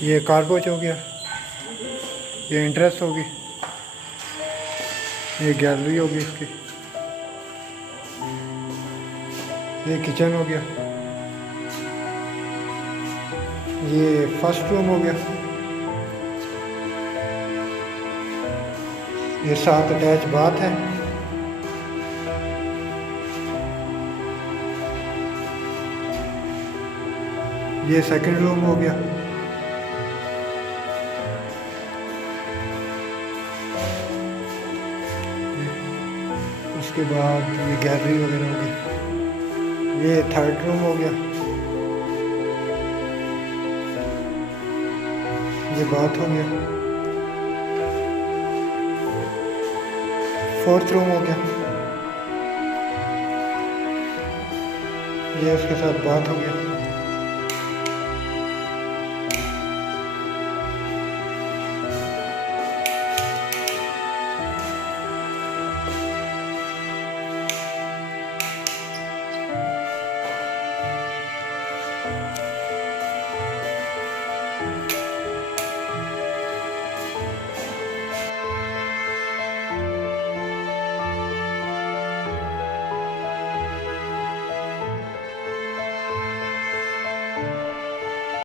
ये कारपोच हो गया, ये इंटरेस्ट होगी, ये गैलरी होगी इसकी, ये किचन हो गया, ये फर्स्ट रूम हो गया, ये साथ अटैच बाथ है, ये सेकंड रूम हो गया, उसके बाद ये गैलरी वगैरह होगी, ये थर्ड रूम हो गया, ये बाथ हो गया, फोर्थ रूम हो गया, ये उसके साथ बाथ हो गया।